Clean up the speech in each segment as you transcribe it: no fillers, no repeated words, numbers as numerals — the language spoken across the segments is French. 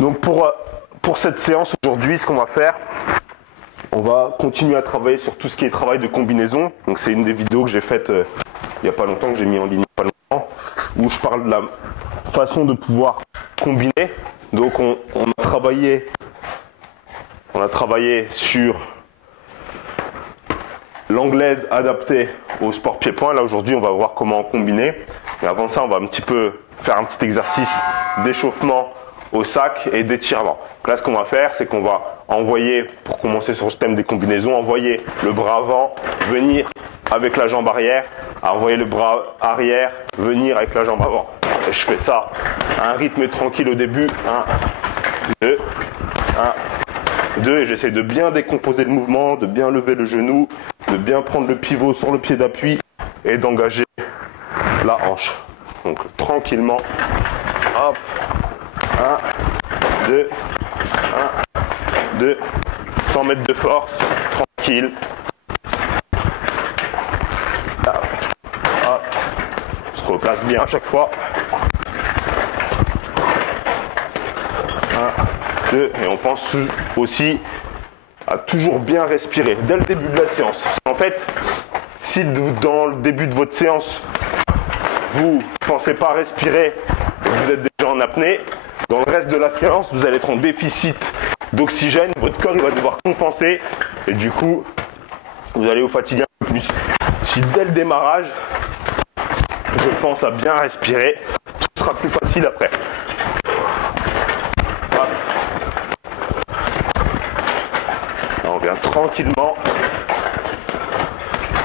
Donc pour cette séance aujourd'hui, ce qu'on va faire, on va continuer à travailler sur tout ce qui est travail de combinaison. Donc c'est une des vidéos que j'ai faites il n'y a pas longtemps, que j'ai mis en ligne il n'y a pas longtemps, où je parle de la façon de pouvoir combiner. Donc on a travaillé sur l'anglaise adaptée au sport pied-point. Là aujourd'hui on va voir comment combiner. Mais avant ça on va un petit peu faire un petit exercice d'échauffement au sac et d'étirement. Là ce qu'on va faire, c'est qu'on va envoyer, pour commencer sur ce thème des combinaisons, envoyer le bras avant, venir avec la jambe arrière, envoyer le bras arrière, venir avec la jambe avant. Et je fais ça à un rythme tranquille au début. 1, 2, 1, 2, et j'essaie de bien décomposer le mouvement, de bien lever le genou, de bien prendre le pivot sur le pied d'appui et d'engager la hanche. Donc tranquillement, hop, 1, 2, 1, 2, sans mettre de force, tranquille. Hop, hop. On se replace bien à chaque fois. 1, 2, et on pense aussi à toujours bien respirer dès le début de la séance. En fait, si dans le début de votre séance, vous ne pensez pas respirer et que vous êtes déjà en apnée, dans le reste de la séance, vous allez être en déficit d'oxygène, votre corps il va devoir compenser et du coup, vous allez vous fatiguer un peu plus. Si dès le démarrage, je pense à bien respirer, tout sera plus facile après. Hop. Là, on vient tranquillement.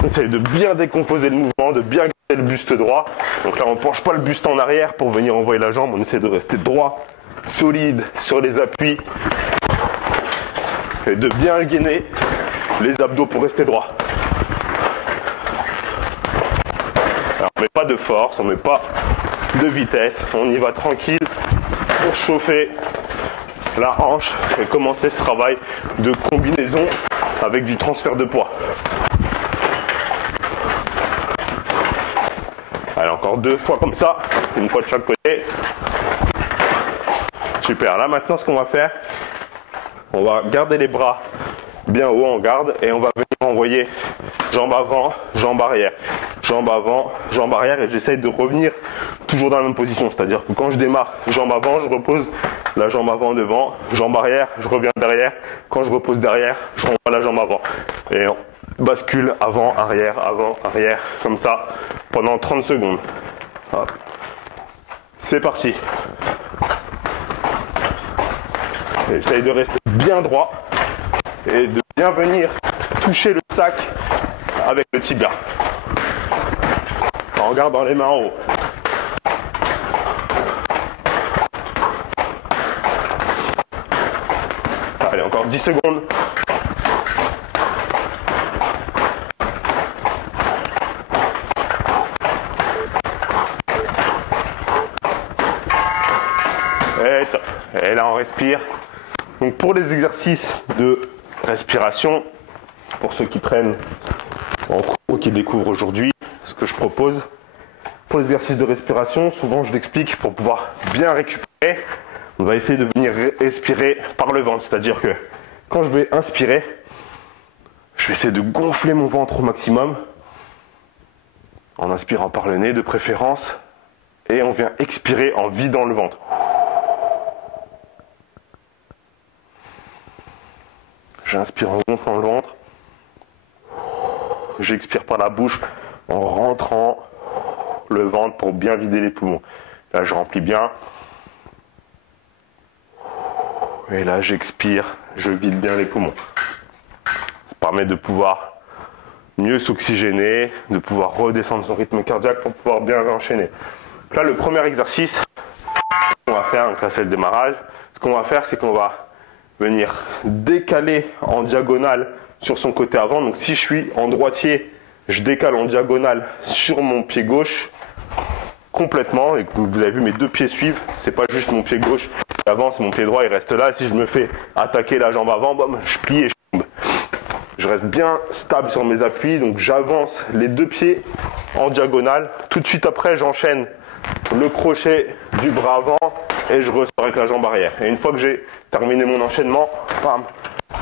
On essaie de bien décomposer le mouvement, de bien garder le buste droit. Donc là, on ne penche pas le buste en arrière pour venir envoyer la jambe. On essaie de rester droit, solide sur les appuis. Et de bien gainer les abdos pour rester droit. Alors, on ne met pas de force, on ne met pas de vitesse. On y va tranquille pour chauffer la hanche et commencer ce travail de combinaison avec du transfert de poids. Allez, encore 2 fois comme ça, une fois de chaque côté. Super, là maintenant ce qu'on va faire, on va garder les bras bien haut en garde et on va venir envoyer jambe avant, jambe arrière. Jambe avant, jambe arrière, et j'essaye de revenir toujours dans la même position. C'est-à-dire que quand je démarre jambe avant, je repose la jambe avant devant, jambe arrière, je reviens derrière. Quand je repose derrière, je renvoie la jambe avant. Et on bascule avant, arrière, comme ça, pendant 30 secondes. Hop. C'est parti. J'essaye de rester bien droit et de bien venir toucher le sac avec le tibia. En gardant les mains en haut. Allez, encore 10 secondes. Et là, on respire. Donc pour les exercices de respiration, pour ceux qui prennent en cours, qui découvrent aujourd'hui ce que je propose, pour les exercices de respiration, souvent je l'explique, pour pouvoir bien récupérer, on va essayer de venir respirer par le ventre. C'est-à-dire que quand je vais inspirer, je vais essayer de gonfler mon ventre au maximum, en inspirant par le nez de préférence, et on vient expirer en vidant le ventre. J'inspire en gonflant le ventre. J'expire par la bouche en rentrant le ventre pour bien vider les poumons. Là, je remplis bien. Et là, j'expire, je vide bien les poumons. Ça permet de pouvoir mieux s'oxygéner, de pouvoir redescendre son rythme cardiaque pour pouvoir bien enchaîner. Là, le premier exercice qu'on va faire, donc là, c'est le démarrage. Ce qu'on va faire, c'est qu'on va venir décaler en diagonale sur son côté avant. Donc si je suis en droitier, je décale en diagonale sur mon pied gauche complètement, et vous avez vu mes 2 pieds suivent, c'est pas juste mon pied gauche qui avance, mon pied droit il reste là. Si je me fais attaquer la jambe avant, bam, je plie et je tombe. Je reste bien stable sur mes appuis, donc j'avance les 2 pieds en diagonale. Tout de suite après, j'enchaîne le crochet du bras avant et je ressors avec la jambe arrière. Et une fois que j'ai terminé mon enchaînement, bam,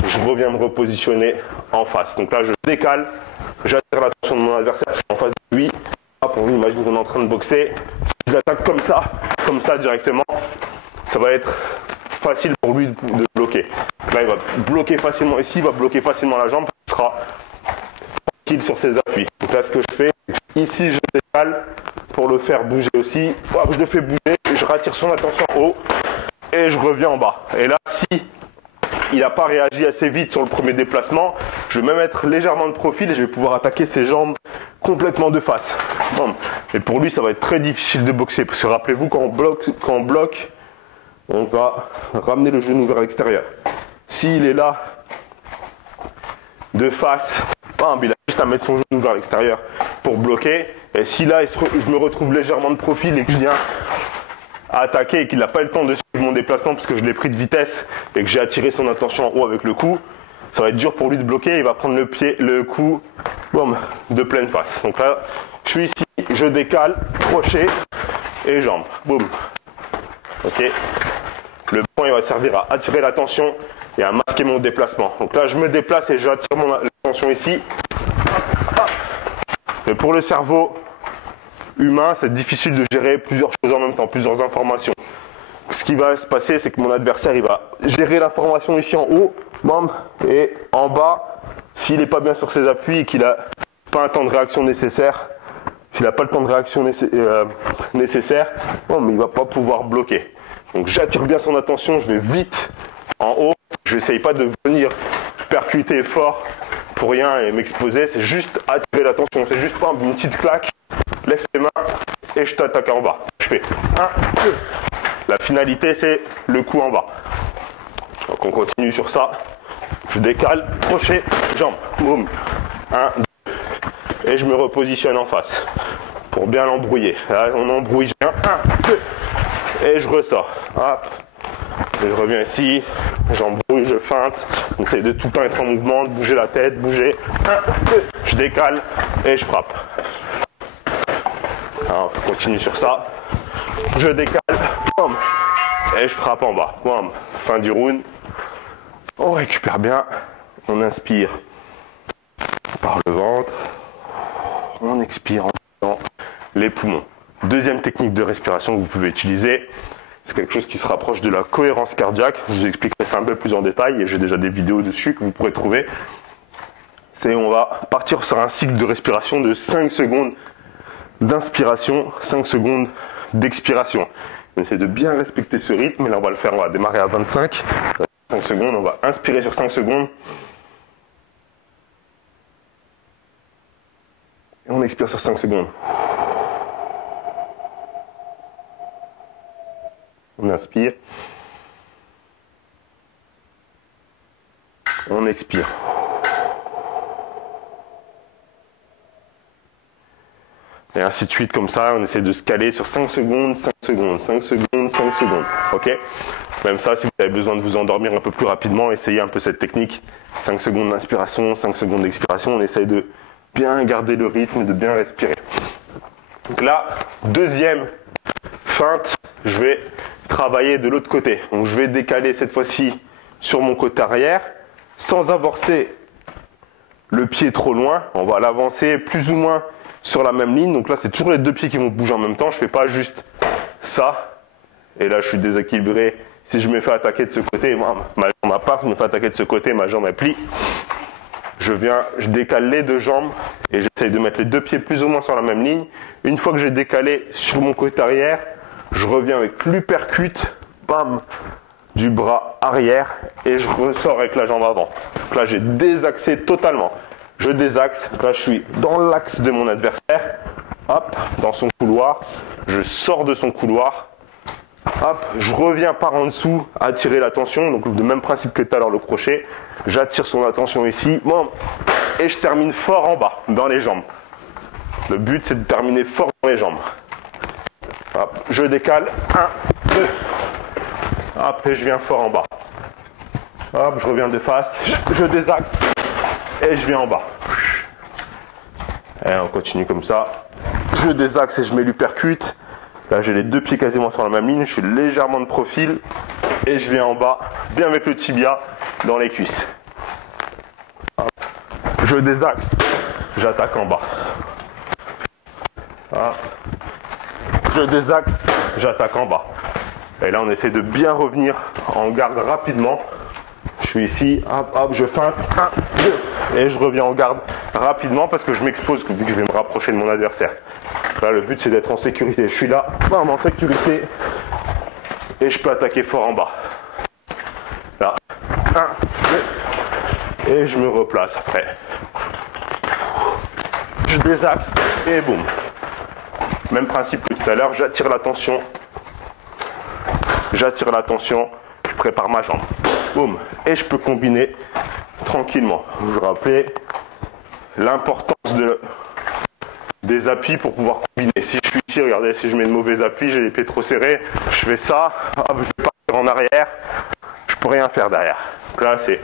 je reviens me repositionner en face. Donc là, je décale, j'attire l'attention de mon adversaire, je suis en face de lui. Hop, on imagine qu'on est en train de boxer. Si je l'attaque comme ça directement, ça va être facile pour lui de bloquer. Là, il va bloquer facilement ici, il va bloquer facilement la jambe, il sera tranquille sur ses appuis. Donc là, ce que je fais, ici, je décale pour le faire bouger aussi. Hop, je le fais bouger, je rattire son attention haut et je reviens en bas. Et là, si il n'a pas réagi assez vite sur le premier déplacement, je vais me mettre légèrement de profil et je vais pouvoir attaquer ses jambes complètement de face. Et pour lui, ça va être très difficile de boxer parce que rappelez-vous, quand on bloque, on va ramener le genou vers l'extérieur. S'il est là, de face, bam, il a juste à mettre son genou vers l'extérieur pour bloquer. Et si là, je me retrouve légèrement de profil et que je viens attaquer et qu'il n'a pas le temps de suivre mon déplacement parce que je l'ai pris de vitesse et que j'ai attiré son attention en haut avec le coup, ça va être dur pour lui de bloquer. Il va prendre le coup, boum, de pleine face. Donc là, je suis ici, je décale, crochet et jambe. Boum. Ok. Le point, il va servir à attirer l'attention et à masquer mon déplacement. Donc là, je me déplace et j'attire mon attention ici. Mais pour le cerveau humain, c'est difficile de gérer plusieurs choses en même temps, plusieurs informations. Ce qui va se passer, c'est que mon adversaire, il va gérer l'information ici en haut, bam, et en bas, s'il n'est pas bien sur ses appuis et qu'il n'a pas un temps de réaction nécessaire, s'il n'a pas le temps de réaction nécessaire, bon, il ne va pas pouvoir bloquer. Donc j'attire bien son attention, je vais vite en haut, je n'essaye pas de venir percuter fort pour rien et m'exposer, c'est juste attirer l'attention, c'est juste pas une petite claque, lève tes mains et je t'attaque en bas. Je fais 1, 2. La finalité, c'est le coup en bas. Donc on continue sur ça. Je décale, crochet, jambe, boum. 1, 2. Et je me repositionne en face pour bien l'embrouiller. Là, on embrouille, je viens 1, 2. Et je ressors. Hop. Et je reviens ici, j'embrouille, je feinte. On essaie de tout le temps être en mouvement, de bouger la tête, bouger. 1, 2. Je décale et je frappe. Alors, on continue sur ça. Je décale, boum, et je frappe en bas. Boum. Fin du round. On récupère bien. On inspire par le ventre. On expire en dans les poumons. Deuxième technique de respiration que vous pouvez utiliser, c'est quelque chose qui se rapproche de la cohérence cardiaque. Je vous expliquerai ça un peu plus en détail et j'ai déjà des vidéos dessus que vous pourrez trouver. C'est on va partir sur un cycle de respiration de 5 secondes d'inspiration, 5 secondes d'expiration. On essaie de bien respecter ce rythme. Là, on va le faire, on va démarrer à 25. 5 secondes, on va inspirer sur 5 secondes. Et on expire sur 5 secondes. On inspire. On expire. Et ainsi de suite comme ça, on essaie de se caler sur 5 secondes, 5 secondes, 5 secondes, 5 secondes. Ok? Même ça, si vous avez besoin de vous endormir un peu plus rapidement, essayez un peu cette technique. 5 secondes d'inspiration, 5 secondes d'expiration. On essaye de bien garder le rythme et de bien respirer. Donc là, deuxième feinte, je vais travailler de l'autre côté. Donc je vais décaler cette fois-ci sur mon côté arrière, sans avancer le pied trop loin. On va l'avancer plus ou moins sur la même ligne. Donc là, c'est toujours les deux pieds qui vont bouger en même temps. Je ne fais pas juste ça. Et là, je suis déséquilibré. Si je me fais attaquer de ce côté, ma jambe à part, je me fais attaquer de ce côté, ma jambe elle plie. Je décale les deux jambes et j'essaye de mettre les deux pieds plus ou moins sur la même ligne. Une fois que j'ai décalé sur mon côté arrière, je reviens avec l'uppercut, bam, du bras arrière et je ressors avec la jambe avant. Donc là, j'ai désaxé totalement. Je désaxe, donc là je suis dans l'axe de mon adversaire, hop, dans son couloir, je sors de son couloir, hop, je reviens par en dessous, attirer l'attention, donc le même principe que tout à l'heure le crochet, j'attire son attention ici, bon, et je termine fort en bas, dans les jambes. Le but c'est de terminer fort dans les jambes. Hop, je décale, 1, 2, hop, et je viens fort en bas. Hop, je reviens de face, je désaxe. Et je viens en bas. Et on continue comme ça. Je désaxe et je mets l'uppercut. Là, j'ai les deux pieds quasiment sur la même ligne. Je suis légèrement de profil. Et je viens en bas, bien avec le tibia dans les cuisses. Je désaxe. J'attaque en bas. Je désaxe. J'attaque en bas. Et là, on essaie de bien revenir en garde rapidement. Je suis ici, hop, hop, je feinte, 1, 2, et je reviens en garde rapidement parce que je m'expose vu que je vais me rapprocher de mon adversaire. Là, le but, c'est d'être en sécurité. Je suis là, bam, en sécurité, et je peux attaquer fort en bas. Là, 1, 2, et je me replace après. Je désaxe, et boum. Même principe que tout à l'heure, j'attire l'attention. J'attire l'attention, je prépare ma jambe. Boum. Et je peux combiner tranquillement. Je rappelais l'importance des appuis pour pouvoir combiner. Si je suis ici, regardez, si je mets de mauvais appuis, j'ai les pieds trop serrés, je fais ça, hop, je vais partir en arrière, je peux rien faire derrière. Donc là, c'est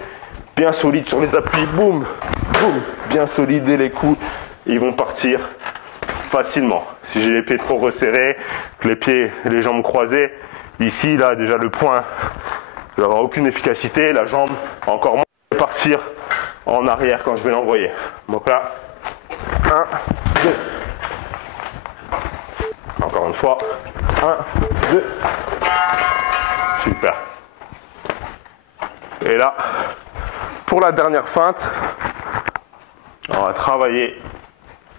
bien solide sur les appuis, boum, boum, bien solide et les coups, ils vont partir facilement. Si j'ai les pieds trop resserrés, les jambes croisées, ici, là, déjà le point, je vais avoir aucune efficacité, la jambe, encore moins, je vais partir en arrière quand je vais l'envoyer. Donc là, 1, 2. Encore une fois, 1, 2. Super. Et là, pour la dernière feinte, on va travailler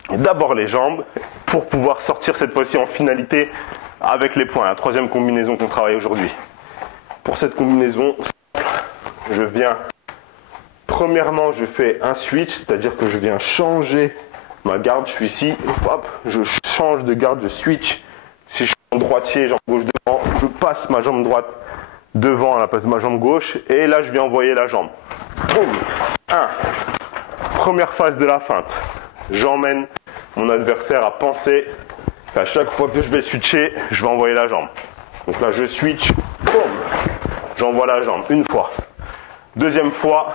d'abord les jambes pour pouvoir sortir cette fois-ci en finalité avec les poings. La troisième combinaison qu'on travaille aujourd'hui. Pour cette combinaison, je viens, premièrement, je fais un switch, c'est-à-dire que je viens changer ma garde. Je suis ici, hop, je change de garde, je switch. Si je suis en droitier, jambe gauche devant, je passe ma jambe droite devant à la place de ma jambe gauche. Et là, je viens envoyer la jambe. Boum. 1. Première phase de la feinte. J'emmène mon adversaire à penser qu'à chaque fois que je vais switcher, je vais envoyer la jambe. Donc là, je switch, boum, j'envoie la jambe une fois. Deuxième fois,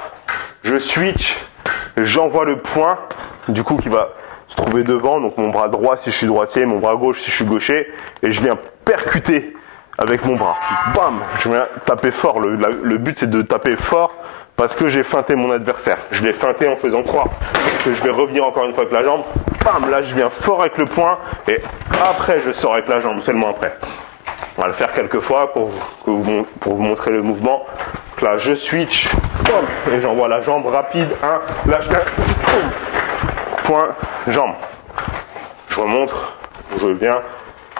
je switch, j'envoie le point, du coup qui va se trouver devant, donc mon bras droit si je suis droitier, mon bras gauche si je suis gaucher, et je viens percuter avec mon bras. Bam, je viens taper fort. Le but c'est de taper fort parce que j'ai feinté mon adversaire. Je l'ai feinté en faisant croire que je vais revenir encore une fois avec la jambe. Bam, là je viens fort avec le point et après je sors avec la jambe seulement après. On va le faire quelques fois pour vous montrer le mouvement. Donc là je switch, boum, et j'envoie la jambe rapide. 1, là je viens, boum, point, jambe. Je remonte, je viens,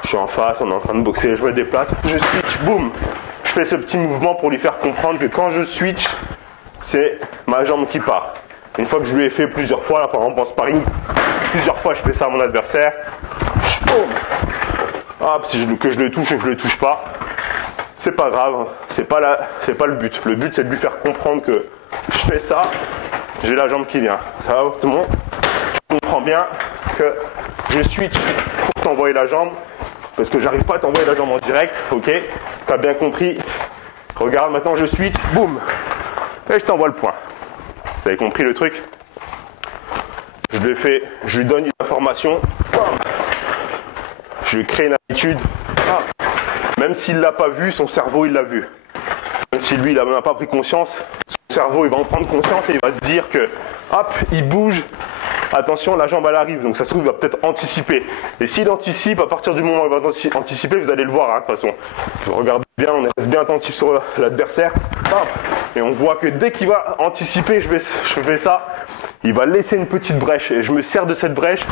je suis en face, on est en train de boxer, je me déplace, je switch, boum. Je fais ce petit mouvement pour lui faire comprendre que quand je switch, c'est ma jambe qui part. Une fois que je lui ai fait plusieurs fois, là par exemple en sparring, plusieurs fois je fais ça à mon adversaire. Boum. Hop, que je le touche et que je le touche pas, c'est pas grave, c'est pas le but. Le but c'est de lui faire comprendre que je fais ça, j'ai la jambe qui vient. Ça va tout le monde? Je comprends bien que je switch pour t'envoyer la jambe, parce que j'arrive pas à t'envoyer la jambe en direct, ok? T'as bien compris? Regarde, maintenant je switch, boum, et je t'envoie le point. Vous avez compris le truc? Je lui donne une information, bam. Je lui crée une habitude. Ah. Même s'il ne l'a pas vu, son cerveau il l'a vu. Même si lui il n'a pas pris conscience, son cerveau il va en prendre conscience et il va se dire que hop, il bouge. Attention, la jambe elle arrive, donc ça se trouve il va peut-être anticiper. Et s'il anticipe, à partir du moment où il va anticiper, vous allez le voir, hein, de toute façon. Regardez bien, on reste bien attentif sur l'adversaire. Et on voit que dès qu'il va anticiper, je fais ça, il va laisser une petite brèche. Et je me sers de cette brèche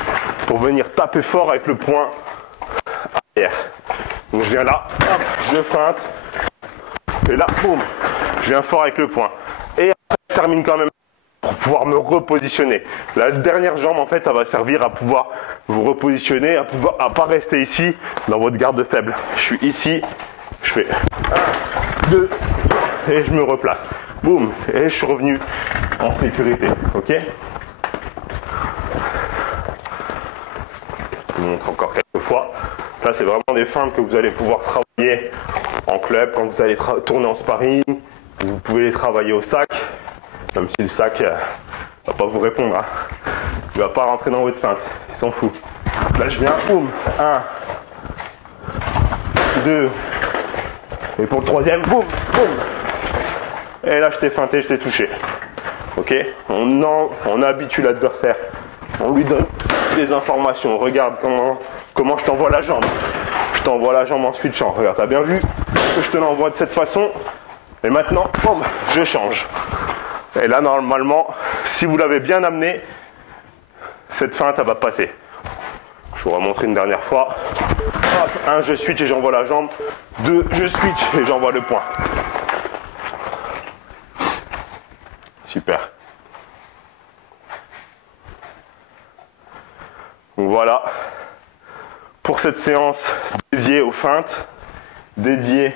pour venir taper fort avec le poing arrière. Donc je viens là, hop, je feinte. Et là, boum, je viens fort avec le poing. Et après, je termine quand même pour pouvoir me repositionner. La dernière jambe, en fait, ça va servir à pouvoir vous repositionner, à pas rester ici dans votre garde faible. Je suis ici, je fais 1, 2, et je me replace. Boum, et je suis revenu en sécurité. Ok? Je vous montre encore quelques fois. Là, c'est vraiment des feintes que vous allez pouvoir travailler en club quand vous allez tourner en sparring. Vous pouvez les travailler au sac, même si le sac va pas vous répondre. Hein. Il va pas rentrer dans votre feinte, il s'en fout. Là, je viens, boum, 1, 2. Et pour le troisième, boum, boum. Et là, je t'ai feinté, je t'ai touché. Ok? On habitue l'adversaire. On lui donne des informations. Regarde comment je t'envoie la jambe. Je t'envoie la jambe en switchant. Regarde, t'as bien vu que je te l'envoie de cette façon. Et maintenant, boum, je change. Et là, normalement, si vous l'avez bien amené, cette feinte, elle va passer. Je vous remontrer une dernière fois. Hop, 1, je switch et j'envoie la jambe. 2, je switch et j'envoie le point. Super. Donc voilà pour cette séance dédiée aux feintes, dédiée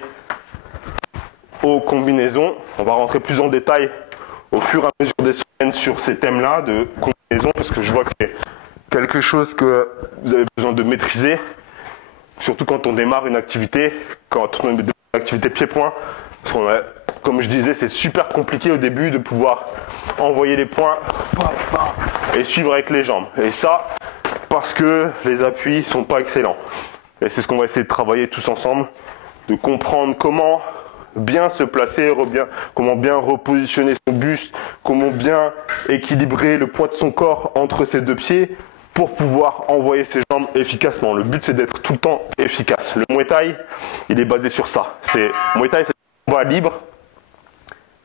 aux combinaisons. On va rentrer plus en détail au fur et à mesure des semaines sur ces thèmes-là de combinaison, parce que je vois que c'est quelque chose que vous avez besoin de maîtriser, surtout quand on démarre une activité, quand on démarre une activité pied-point. Comme je disais, c'est super compliqué au début de pouvoir envoyer les points et suivre avec les jambes. Et ça, parce que les appuis sont pas excellents. Et c'est ce qu'on va essayer de travailler tous ensemble, de comprendre comment bien se placer, comment bien repositionner son buste, comment bien équilibrer le poids de son corps entre ses deux pieds pour pouvoir envoyer ses jambes efficacement. Le but, c'est d'être tout le temps efficace. Le Muay Thai, il est basé sur ça. Muay Thai, c'est un combat libre.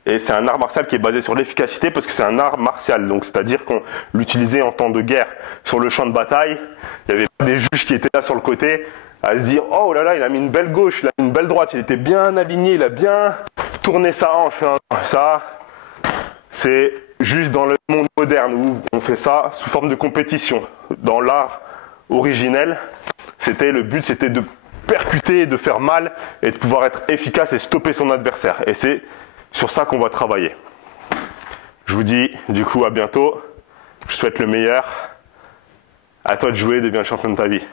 Et c'est un art martial qui est basé sur l'efficacité parce que c'est un art martial. Donc, c'est-à-dire qu'on l'utilisait en temps de guerre. Sur le champ de bataille, il y avait des juges qui étaient là sur le côté à se dire « Oh là là, il a mis une belle gauche, il a mis une belle droite, il était bien aligné, il a bien tourné sa hanche. » Ça, c'est juste dans le monde moderne où on fait ça sous forme de compétition. Dans l'art originel, le but c'était de percuter, de faire mal et de pouvoir être efficace et stopper son adversaire. Et c'est sur ça qu'on va travailler. Je vous dis du coup à bientôt. Je souhaite le meilleur. À toi de jouer, deviens le champion de ta vie.